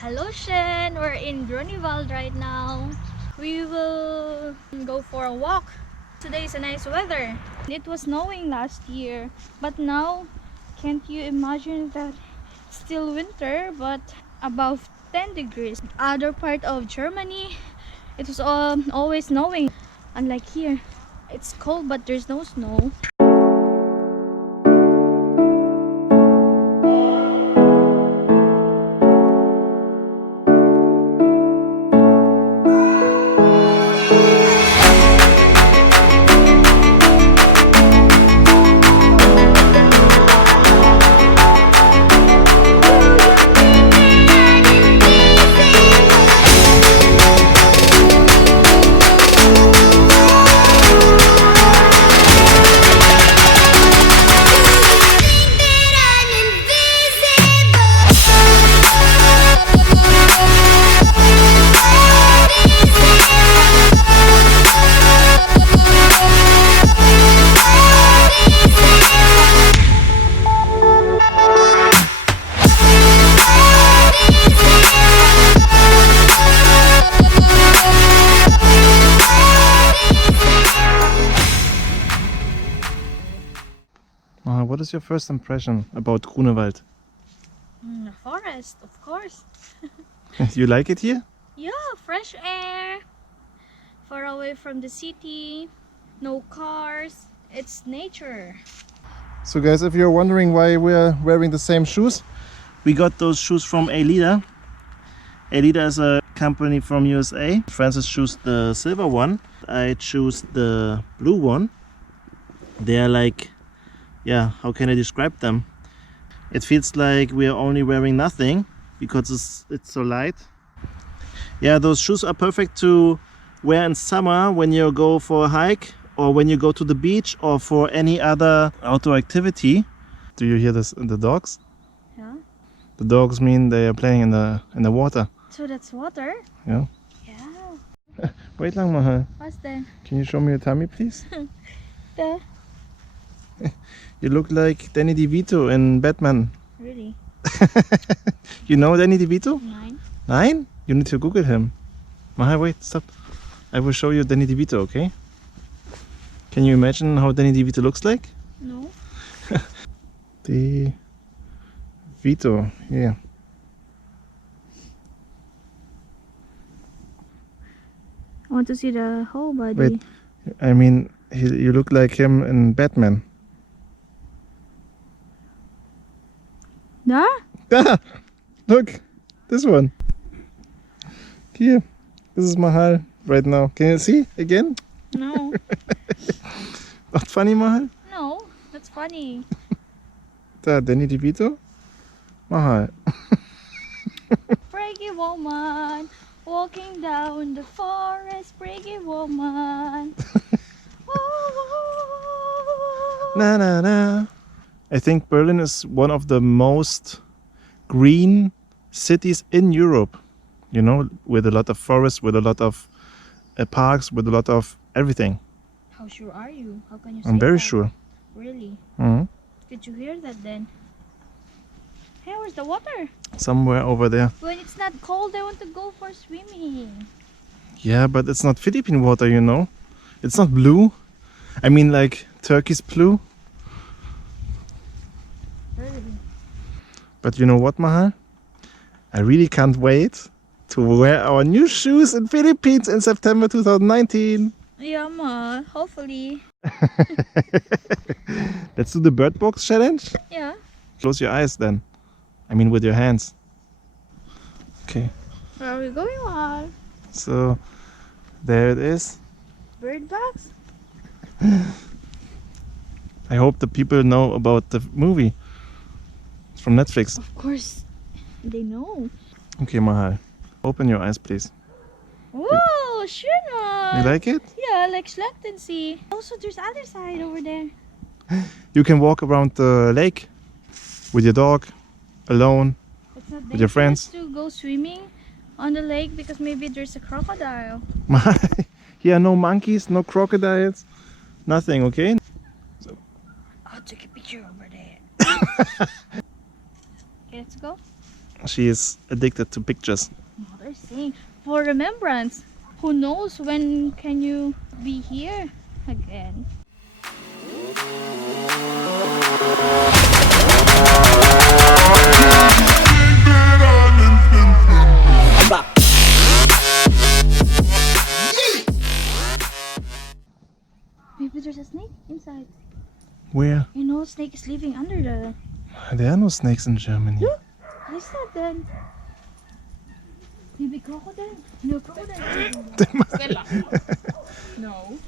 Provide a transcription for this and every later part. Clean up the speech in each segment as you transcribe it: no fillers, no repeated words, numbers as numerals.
Hello Shen, we're in Grunewald right now. We will go for a walk. Today is a nice weather. It was snowing last year, but now can't you imagine that it's still winter but above 10 degrees. Other part of Germany, it was always snowing. Unlike here, it's cold but there's no snow. What is your first impression about Grunewald? The forest, of course. You like it here? Yeah, fresh air, far away from the city, no cars, it's nature. So guys, if you're wondering why we're wearing the same shoes, we got those shoes from Alida. Alida is a company from USA. Francis chose the silver one. I choose the blue one. They are like, yeah, how can I describe them? It feels like we are only wearing nothing because it's so light. Yeah, those shoes are perfect to wear in summer when you go for a hike or when you go to the beach or for any other outdoor activity. Do you hear this? The dogs? Yeah. The dogs mean they are playing in the water. So that's water? Yeah. Yeah. Wait lang, Mahal. What's that? Can you show me your tummy, please? The... You look like Danny DeVito in Batman. Really? You know Danny DeVito? 9. 9? You need to Google him. Mahal, wait, stop. I will show you Danny DeVito, okay? Can you imagine how Danny DeVito looks like? No. DeVito, yeah. I want to see the whole body. Wait, I mean, you look like him in Batman. Da? Ah, look, this one. Here, this is Mahal right now. Can you see again? No. Not funny, Mahal? No, that's funny. Danny DeVito? Mahal. Pretty woman, walking down the forest, pretty woman. Na na na. I think Berlin is one of the most green cities in Europe. You know, with a lot of forests, with a lot of parks, with a lot of everything. How sure are you? How can you say I'm very that? sure. Really? Mhm. Did you hear that then? Hey, where's the water? Somewhere over there. When it's not cold, I want to go for swimming. Yeah, but it's not Philippine water, you know. It's not blue. I mean, like Turkey's blue. Really? But you know what, Mahal? I really can't wait to wear our new shoes in Philippines in September 2019. Yeah, ma. Hopefully. Let's do the bird box challenge. Yeah. Close your eyes then. I mean with your hands. Okay, Where are we going on? so there it is. Bird box? I hope the people know about the movie. It's from Netflix. Of course, they know. Okay, Mahal, open your eyes, please. Whoa, sure not. You like it? Yeah, like see. Also, there's other side over there. You can walk around the lake with your dog, alone. It's not With your friends? dangerous to go swimming on the lake because maybe there's a crocodile. Here are no monkeys, no crocodiles, nothing, okay? I'll take a picture over there. Okay, let's go. She is addicted to pictures. Oh, they're saying for remembrance. Who knows when can you be here again? Maybe there's a snake inside. Where? You know, snake is living under the. There are no snakes in Germany. Look, what's that then? Maybe crocodile? No crocodile. No.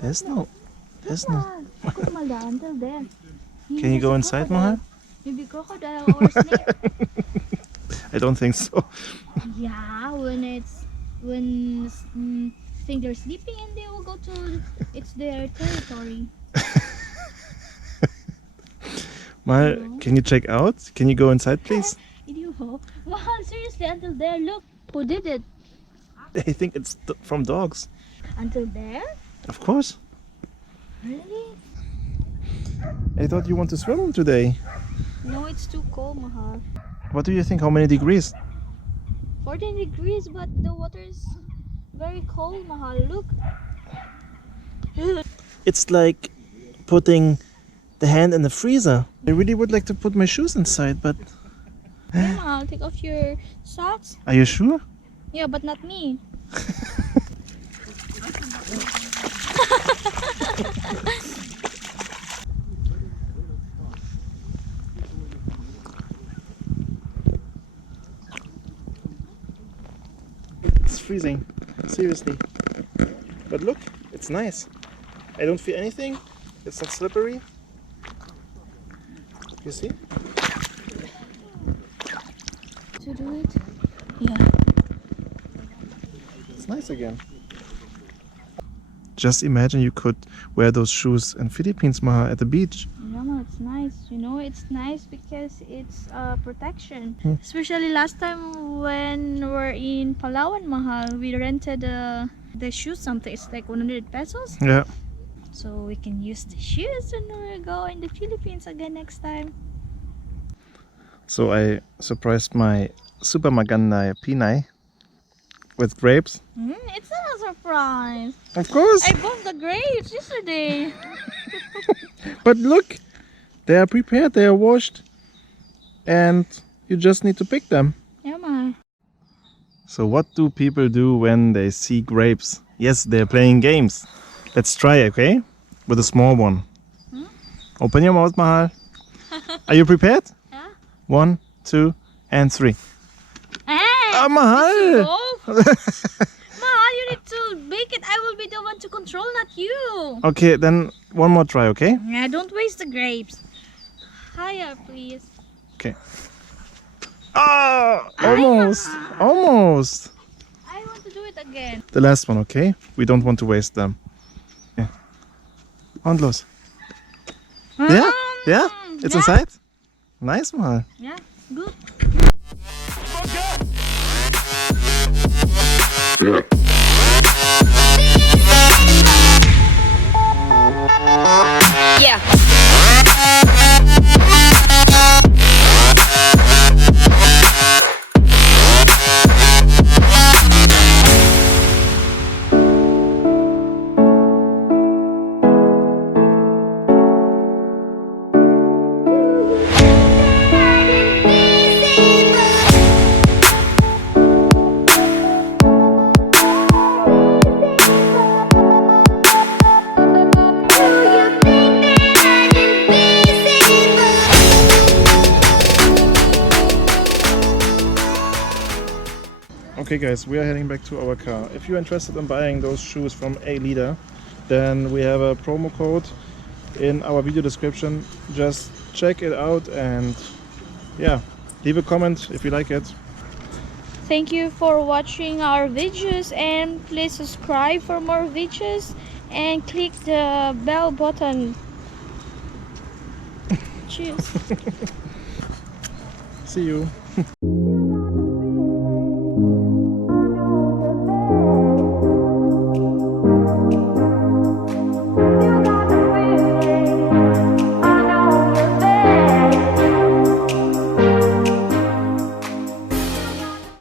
There's no. There's no. Crocodile until there. Maybe Can you there's go a inside, crocodile. Mahal? Maybe crocodile or snake. I don't think so. Yeah, when I think they're sleeping and they will go to it's their territory. Mahal, No. can you check out? Can you go inside, please? Wow, seriously, until there, look, who did it? I think it's from dogs. Until there? Of course. Really? I thought you want to swim today. No, it's too cold, Mahal. What do you think? How many degrees? 14 degrees, but the water is very cold, Mahal. Look. It's like putting the hand in the freezer. I really would like to put my shoes inside, but Yeah, Mahal, take off your socks. are you sure? Yeah, but not me. It's freezing. Seriously. But look, it's nice. I don't feel anything. It's not slippery. You see? To do it? Yeah. It's nice again. Just imagine you could wear those shoes in Philippines, Maha, at the beach. Yeah, it's nice. You know, it's nice because it's protection. Hmm. Especially last time when we're in Palawan, Mahal, we rented the shoes something. It's like 100 pesos. Yeah. So we can use the shoes when we go in the Philippines again next time. So I surprised my super maganda pinay with grapes. It's not a surprise. Of course. I bought the grapes yesterday. But look, they are prepared, they are washed, and you just need to pick them. Yeah, ma. So what do people do when they see grapes? Yes, they're playing games. Let's try, okay? With a small one. Open your mouth, Mahal. Are you prepared? Yeah. 1, 2, and 3. Hey! Mahal! Mahal, you need to bake it. I will be the one to control, not you. Okay, then one more try, okay? Yeah, don't waste the grapes. Higher, please. Okay. Ah, almost, almost. I want to do it again. The last one, okay? We don't want to waste them. Yeah. Und los. Yeah? Yeah? It's yeah. inside? Nice, Mahal. Yeah, good. Yeah. Okay guys, we are heading back to our car. If you're interested in buying those shoes from A Leader, then we have a promo code in our video description. Just check it out and yeah, leave a comment if you like it. Thank you for watching our videos, and please subscribe for more videos and click the bell button. Cheers. See you.